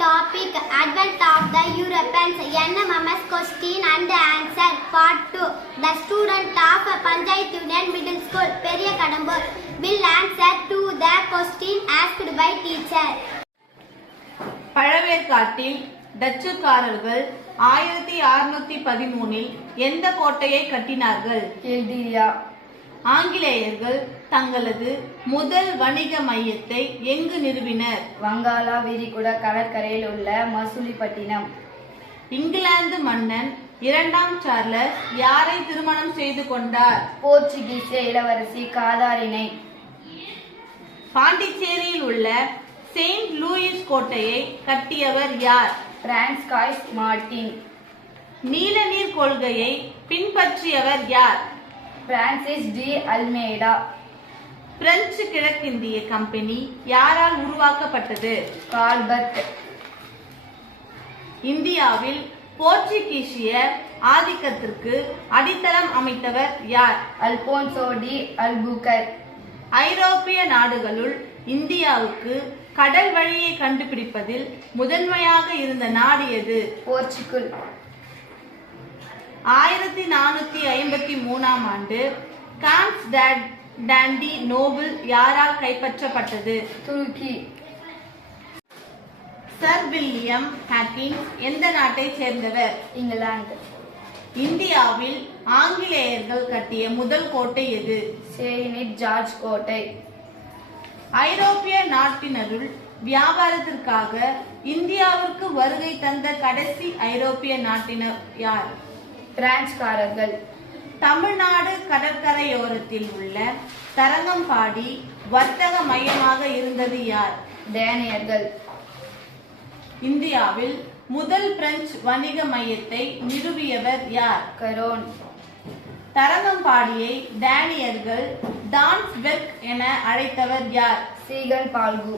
Topic: Advent of the Europeans. NMMS question and answer. Part 2. The student of Panchayat Union Middle School, Periyakadambur, will answer to the question asked by teacher. பழவேற்காட்டில் டச்சுக்காரர்கள் 1613 எந்த கோட்டையை கட்டினார்கள்? எல்டிரியா. ஆங்கிலேயர்கள் தங்களது முதல் வணிக மையத்தை எங்கு நிறுவினர்? வங்காளா விரிகுடா கடற்கரையில் உள்ள மசூலிப்பட்டினம். இங்கிலாந்து மன்னன் 2ஆம் சார்லஸ் யாரை திருமணம் செய்து கொண்டார்? போர்ச்சுகீசிய இளவரசி காதாரினை. பாண்டிச்சேரியில் உள்ள செயின்ட் லூயிஸ் கோட்டையை கட்டியவர் யார்? பிரான்ஸ்காய்ஸ் மார்டின். நீல நீர் கொள்கையை பின்பற்றியவர் யார்? Francis de Almeida. பிரெஞ்சு கிழக்கிந்திய கம்பெனி யாரால் உருவாக்கப்பட்டது? கால்பர்ட். இந்தியாவில் போர்ச்சுகீசிய ஆதிக்கத்திற்கு அடித்தளம் அமைத்தவர் யார்? Alfonso de Albuquerque. ஐரோப்பிய நாடுகளுள் இந்தியாவுக்கு கடல் வழியை கண்டுபிடிப்பதில் முதன்மையாக இருந்த நாடு எது? போர்ச்சுகல். 1453ஆம் ஆண்டு கான்ஸ்டாண்டி நோபிள் யாரால் கைப்பற்றப்பட்டது? துருக்கி. சர் வில்லியம் ஹாக்கின்ஸ் எந்த நாட்டை சேர்ந்தவர்? இங்கிலாந்து. இந்தியாவில் ஆங்கிலேயர்கள் கட்டிய முதல் கோட்டை எது? செயின்ட் ஜார்ஜ் கோட்டை. ஐரோப்பிய நாட்டினருள் வியாபாரத்திற்காக இந்தியாவிற்கு வருகை தந்த கடைசி ஐரோப்பிய நாட்டினர் யார்? பிரான்ஸ்காரர்கள். தமிழ்நாடு கடற்கரையோரத்தில் உள்ள தரங்கம்பாடி வர்த்தக மையமாக இருந்தது யார்? டேனியர்கள். இந்தியாவில் முதல் பிரெஞ்சு வணிக மையத்தை நிறுவியவர் யார்? கரோன். தரங்கம்பாடியை டேனியர்கள் டான்ஸ்பெர்க் என அழைத்தவர் யார்? சீகல் பால்கு.